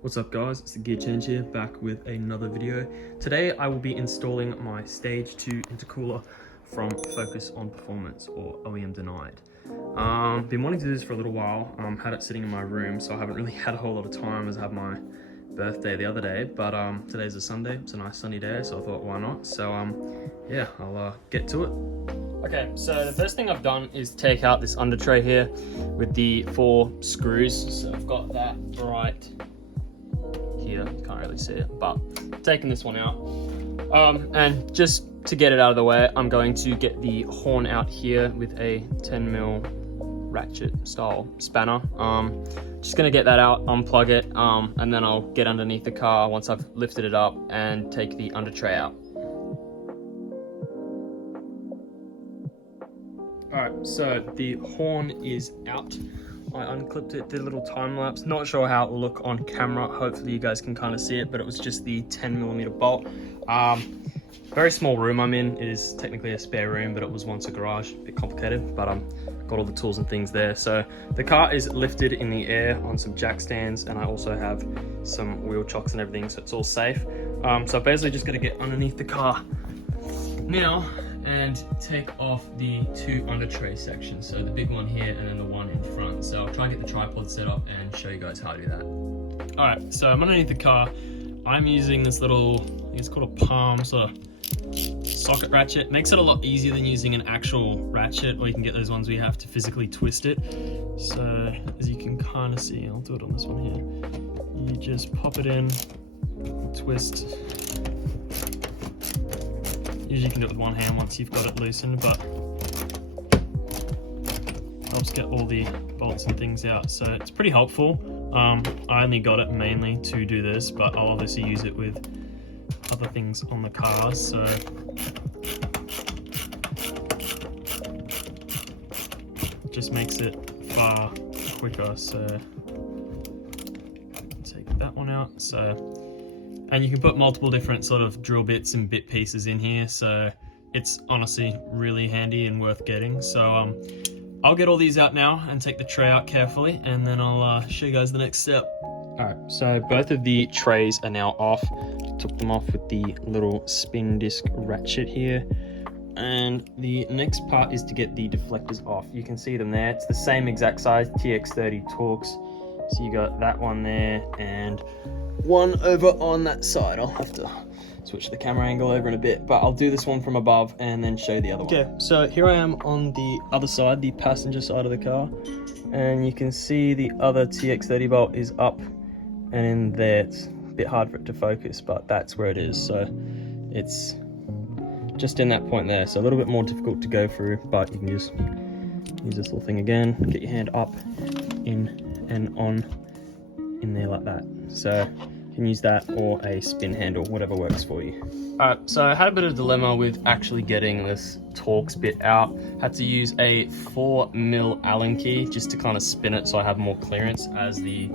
What's up guys, it's the Gear Change here, back with another video. Today I will be installing my Stage 2 intercooler from Focus on Performance, or OEM Denied. Been wanting to do this for a little while, had it sitting in my room, so I haven't really had a whole lot of time as I had my birthday the other day, but today's a Sunday, it's a nice sunny day, so I thought why not. So yeah, I'll get to it. Okay, so the first thing I've done is take out this under tray here with the 4 screws. So I've got that right here, you can't really see it, but taking this one out. And just to get it out of the way, I'm going to get the horn out here with a 10mm ratchet style spanner. Just gonna get that out, unplug it, and then I'll get underneath the car once I've lifted it up and take the under tray out. Alright, so the horn is out. I unclipped it, did a little time lapse. Not sure how it will look on camera. Hopefully you guys can kind of see it, but it was just the 10mm bolt. Very small room I'm in. It is technically a spare room, but it was once a garage. A bit complicated, but got all the tools and things there. So the car is lifted in the air on some jack stands, and I also have some wheel chocks and everything, so it's all safe. So basically just gonna get underneath the car now and take off the 2 under tray sections, so the big one here and then the one in front. So I'll try and get the tripod set up and show you guys how to do that. All right, so I'm underneath the car. I'm using this little, I think it's called a palm sort of socket ratchet. Makes it a lot easier than using an actual ratchet, or you can get those ones where you have to physically twist it. So as you can kind of see, I'll do it on this one here. You just pop it in, twist. Usually you can do it with one hand once you've got it loosened, but helps get all the bolts and things out. So it's pretty helpful. I only got it mainly to do this, but I'll obviously use it with other things on the car. So it just makes it far quicker. So take that one out. And you can put multiple different sort of drill bits and bit pieces in here, so it's honestly really handy and worth getting. So I'll get all these out now and take the tray out carefully, and then I'll show you guys the next step. Alright, so both of the trays are now off. Took them off with the little spin disc ratchet here. And the next part is to get the deflectors off. You can see them there. It's the same exact size, TX30 Torx. So you got that one there and one over on that side. I'll have to switch the camera angle over in a bit, but I'll do this one from above and then show the other one. Okay, so here I am on the other side, the passenger side of the car, and you can see the other TX30 bolt is up and in there. It's a bit hard for it to focus, but that's where it is. So it's just in that point there, so a little bit more difficult to go through, but you can just use this little thing again, get your hand up, in and on in there like that. So you can use that or a spin handle, whatever works for you. Alright, so I had a bit of a dilemma with actually getting this Torx bit out. Had to use a 4mm Allen key just to kind of spin it so I have more clearance, as the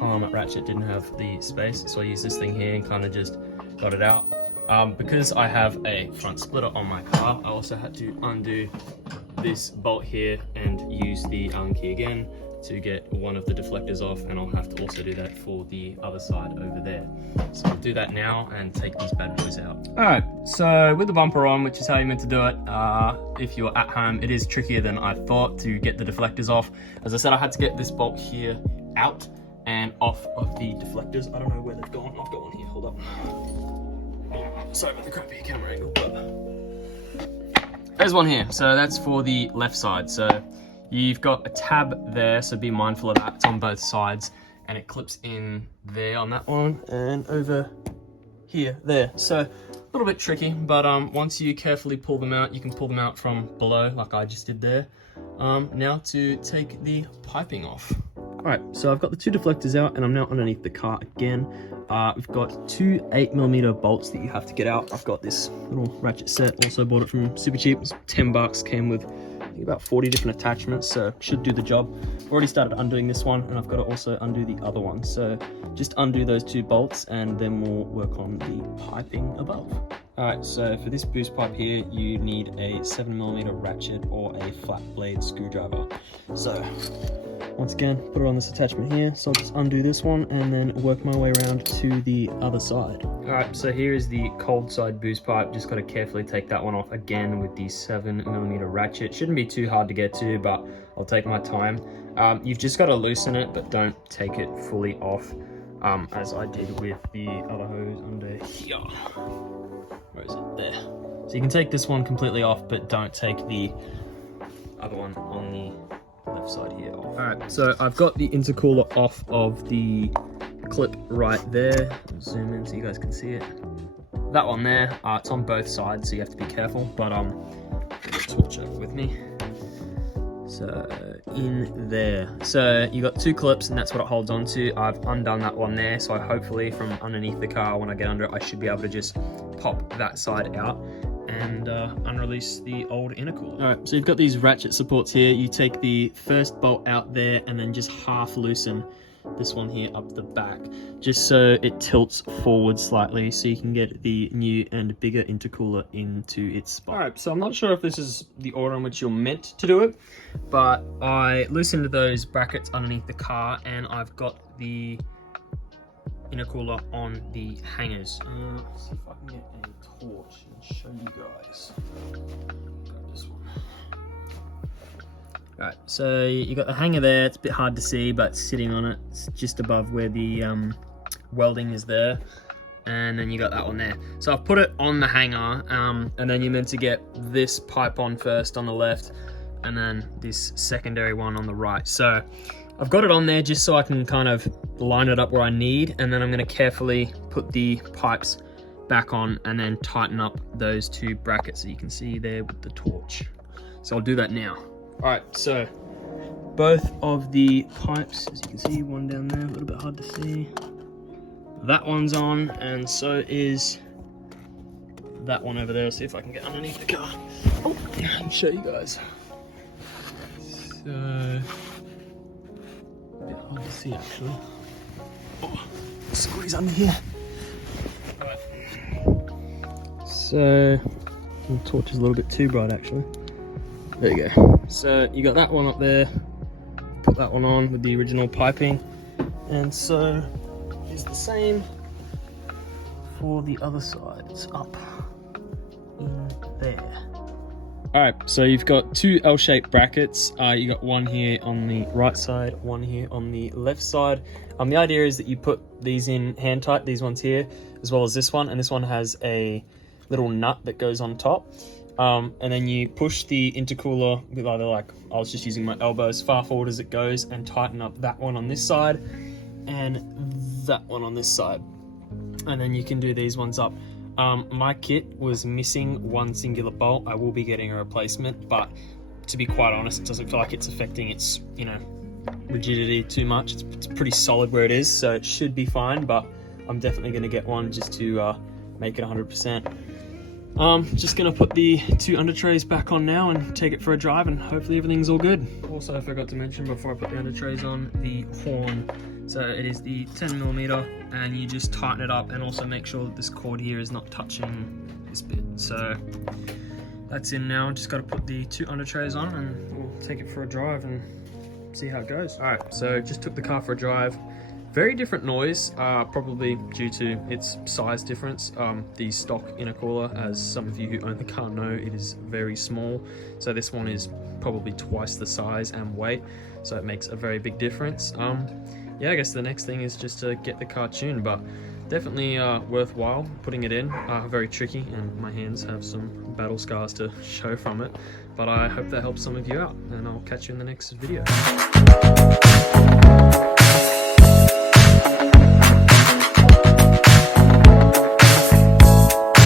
palm ratchet didn't have the space. So I used this thing here and kind of just got it out. Because I have a front splitter on my car, I also had to undo this bolt here and use the Allen key again to get one of the deflectors off, and I'll have to also do that for the other side over there. So I'll do that now and take these bad boys out. Alright, so with the bumper on, which is how you're meant to do it, if you're at home, it is trickier than I thought to get the deflectors off. As I said, I had to get this bolt here out and off of the deflectors. I don't know where they've gone. I've got one here, hold up. Sorry about the crappy camera angle, but there's one here. So that's for the left side. So you've got a tab there, so be mindful of that. It's on both sides, and it clips in there on that one and over here, there. So a little bit tricky, but once you carefully pull them out, you can pull them out from below like I just did there. Now to take the piping off. All right, so I've got the 2 deflectors out and I'm now underneath the car again. We've got 2 8mm bolts that you have to get out. I've got this little ratchet set, also bought it from super cheap. It was 10 bucks, came with I think about 40 different attachments, so should do the job. I've already started undoing this one, and I've got to also undo the other one. So just undo those 2 bolts and then we'll work on the piping above. Alright, so for this boost pipe here, you need a 7mm ratchet or a flat blade screwdriver. So, once again, put it on this attachment here. So I'll just undo this one and then work my way around to the other side. Alright, so here is the cold side boost pipe. Just got to carefully take that one off again with the 7mm ratchet. Shouldn't be too hard to get to, but I'll take my time. You've just got to loosen it, but don't take it fully off, as I did with the other hose under here. Where is it? There. So you can take this one completely off, but don't take the other one on the left side here off. Alright, so I've got the intercooler off of the clip right there. I'll zoom in so you guys can see it. That one there, it's on both sides, so you have to be careful, but switch over with me. So in there, so you got two clips and that's what it holds on to. I've undone that one there, so hopefully from underneath the car when I get under it, I should be able to just pop that side out and unrelease the old intercooler. Alright, so you've got these ratchet supports here. You take the first bolt out there and then just half loosen this one here up the back, just so it tilts forward slightly so you can get the new and bigger intercooler into its spot. Alright, so I'm not sure if this is the order in which you're meant to do it, but I loosened those brackets underneath the car and I've got the intercooler on the hangers. Let's see if I can get a torch and show you guys. Grab this one. Right, so you got the hanger there. It's a bit hard to see, but sitting on it, it's just above where the welding is there. And then you got that one there. So I've put it on the hanger, and then you're meant to get this pipe on first on the left, and then this secondary one on the right. So I've got it on there just so I can kind of line it up where I need, and then I'm going to carefully put the pipes back on and then tighten up those two brackets that you can see there with the torch. So I'll do that now. Alright, so both of the pipes, as you can see, one down there, a little bit hard to see. That one's on, and so is that one over there. I'll see if I can get underneath the car. Oh, I'll show you guys. So, a bit hard to see actually. Oh, squeeze under here. Right. So, the torch is a little bit too bright actually. There you go. So you got that one up there, put that one on with the original piping, and so it's the same for the other side. It's up in there. Alright, so you've got two L-shaped brackets. You got one here on the right side, one here on the left side. The idea is that you put these in hand tight, these ones here, as well as this one, and this one has a little nut that goes on top. And then you push the intercooler with either, like, I was just using my elbow as far forward as it goes, and tighten up that one on this side and that one on this side. And then you can do these ones up. My kit was missing one singular bolt. I will be getting a replacement, but to be quite honest, it doesn't feel like it's affecting its, rigidity too much. It's pretty solid where it is, so it should be fine, but I'm definitely going to get one just to make it 100%. Just gonna put the two under trays back on now and take it for a drive, and hopefully everything's all good. Also, I forgot to mention before I put the under trays on, the horn. So it is the 10mm, and you just tighten it up and also make sure that this cord here is not touching this bit. So that's in now. Just got to put the two under trays on and we'll take it for a drive and see how it goes. All right, so just took the car for a drive. Very different noise, probably due to its size difference. The stock intercooler, as some of you who own the car know, it is very small. So this one is probably twice the size and weight, so it makes a very big difference. Yeah, I guess the next thing is just to get the car tuned, but definitely worthwhile putting it in. Very tricky, and my hands have some battle scars to show from it. But I hope that helps some of you out, and I'll catch you in the next video.